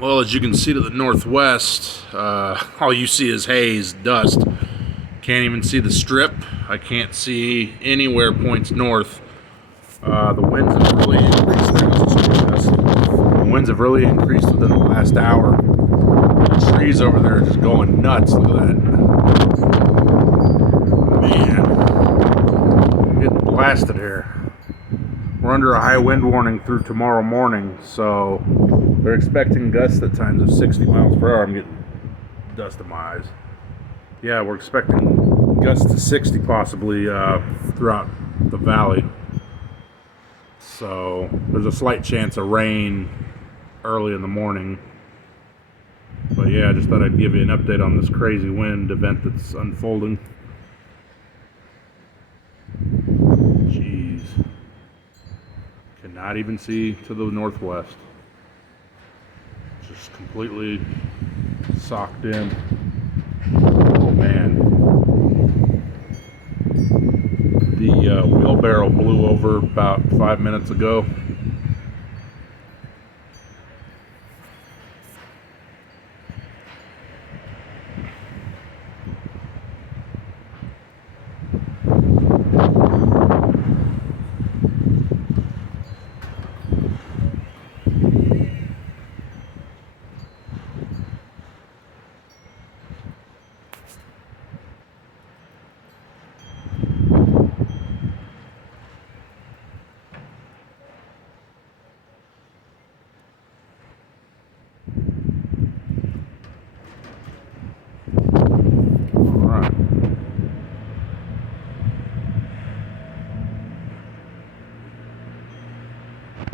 Well, as you can see to the northwest, all you see is haze, dust. Can't even see the strip. I can't see anywhere points north. The winds have really increased. The winds have really increased within the last hour. The trees over there are just going nuts. Look at that. Man, getting blasted here. We're under a high wind warning through tomorrow morning, so they're expecting gusts at times of 60 miles per hour. I'm getting dust in my eyes. Yeah, we're expecting gusts to 60 possibly throughout the valley. So there's a slight chance of rain early in the morning. But yeah, I just thought I'd give you an update on this crazy wind event that's unfolding. Jeez. Cannot even see to the northwest. Just completely socked in. Oh man. The wheelbarrow blew over about 5 minutes ago.